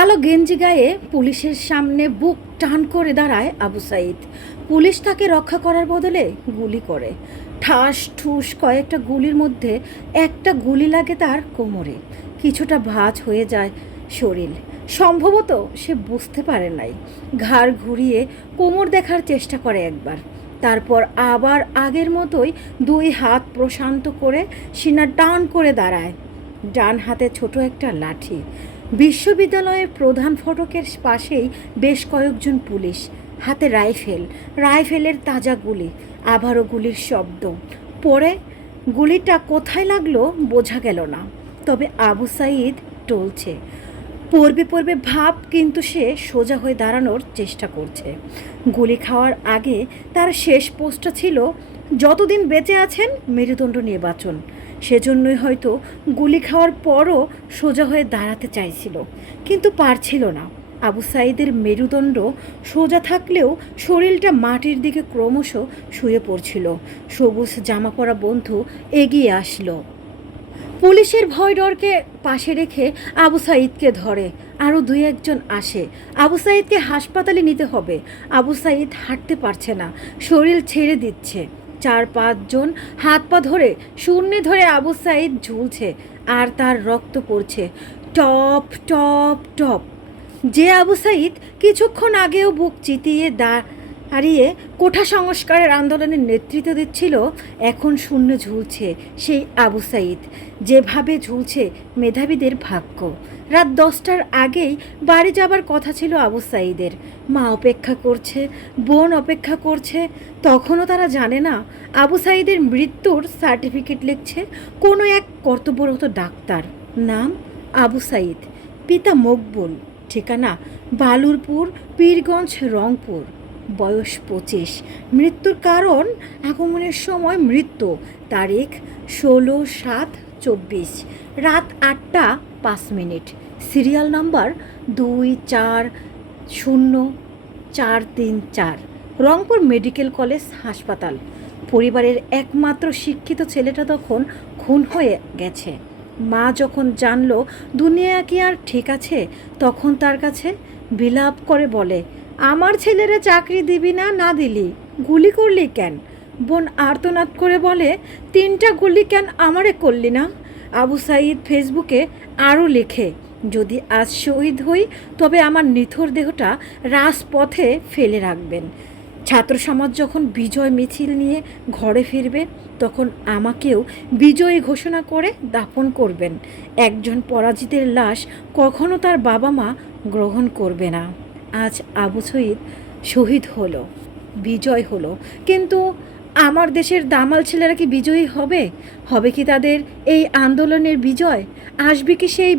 কালো গেঞ্জি গায়ে পুলিশের সামনে বুক টান করে দাঁড়ায় আবু সাঈদ। পুলিশ তাকে রক্ষা করার বদলে গুলি করে। ঠাস ঠুস কয়েকটা গুলির মধ্যে একটা গুলি লাগে তার কোমরে। কিছুটা ভাঁজ হয়ে যায় শরীর। সম্ভবত সে বুঝতে পারে নাই। ঘাড় ঘুরিয়ে কোমর দেখার চেষ্টা করে একবার, তারপর আবার আগের মতোই দুই হাত প্রশান্ত করে সিনা টান করে দাঁড়ায়। ডান হাতে ছোট একটা লাঠি। বিশ্ববিদ্যালয়ের প্রধান ফটকের পাশেই বেশ কয়েকজন পুলিশ, হাতে রাইফেলের তাজা গুলি। আবারও গুলির শব্দ। পরে গুলিটা কোথায় লাগলো বোঝা গেল না, তবে আবু সাঈদ টলছে। পড়বে ভাব, কিন্তু সে সোজা হয়ে দাঁড়ানোর চেষ্টা করছে। গুলি খাওয়ার আগে তার শেষ পোস্টটা ছিল, যতদিন বেঁচে আছেন মেরুদণ্ড নিয়ে বাঁচুন। সেজন্যই হয়তো গুলি খাওয়ার পরও সোজা হয়ে দাঁড়াতে চাইছিল, কিন্তু পারছিল না। আবু সাঈদের মেরুদণ্ড সোজা থাকলেও শরীরটা মাটির দিকে ক্রমশ শুয়ে পড়ছিল। সবুজ জামা পরা বন্ধু এগিয়ে আসলো। পুলিশের ভয় ডরকে পাশে রেখে আবু সাঈদকে ধরে। আরও দুই একজন আসে। আবু সাঈদকে হাসপাতালে নিতে হবে। আবু সাঈদ হাঁটতে পারছে না, শরীর ছেড়ে দিচ্ছে। 4-5 জন হাত পা ধরে শূন্যে ধরে আবু সাঈদ ঝুলছে, আর তার রক্ত পড়ছে টপ টপ টপ। যে আবু সাঈদ কিছুক্ষণ আগেও বুক চিতিয়ে দাঁড়িয়ে কোঠা সংস্কারের আন্দোলনের নেতৃত্ব দিচ্ছিল, এখন শূন্য ঝুলছে সেই আবু সাঈদ। যেভাবে ঝুলছে মেধাবীদের ভাগ্য। রাত 10টার আগেই বাড়ি যাবার কথা ছিল আবু সাঈদের। মা অপেক্ষা করছে, বোন অপেক্ষা করছে। তখনও তারা জানে না আবু সাঈদের মৃত্যুর সার্টিফিকেট লিখছে কোনো এক কর্তব্যরত ডাক্তার। নাম আবু সাঈদ, পিতা মকবুল, ঠিকানা বালুরপুর, পীরগঞ্জ, রংপুর, বয়স 25। মৃত্যুর কারণ আগমনের সময় মৃত্যু, তারিখ 16/7/24, রাত 8টা 5 minute, serial number 2400434, Rangpur medical college হাসপাতাল। পরিবারের একমাত্র শিক্ষিত ছেলেটা তখন খুন হয়ে গেছে। মা যখন জানলো দুনিয়া কি আর ঠিক আছে, তখন তার কাছে বিলাপ করে বলে, আমার ছেলেরা চাকরি দিবি না, না দিলি গুলি করলি কেন? বোন আর্তনাদ করে বলে, 3টা গুলি কেন আমারে করলি না? আবু সাঈদ ফেসবুকে আরও লেখে, যদি আজ শহীদ হই তবে আমার নিথর দেহটা রাজপথে ফেলে রাখবেন। ছাত্র সমাজ যখন বিজয় মিছিল নিয়ে ঘরে ফিরবে, তখন আমাকেও বিজয়ী ঘোষণা করে দাফন করবেন। একজন পরাজিতের লাশ কখনো তার বাবা মা গ্রহণ করবে না। আজ আবু সাঈদ শহীদ হলো, বিজয় হলো, কিন্তু আমার দেশের দামাল ছেলেরা কি বিজয়ী হবে? হবে কি তাদের এই আন্দোলনের বিজয়? আসবে কি সেই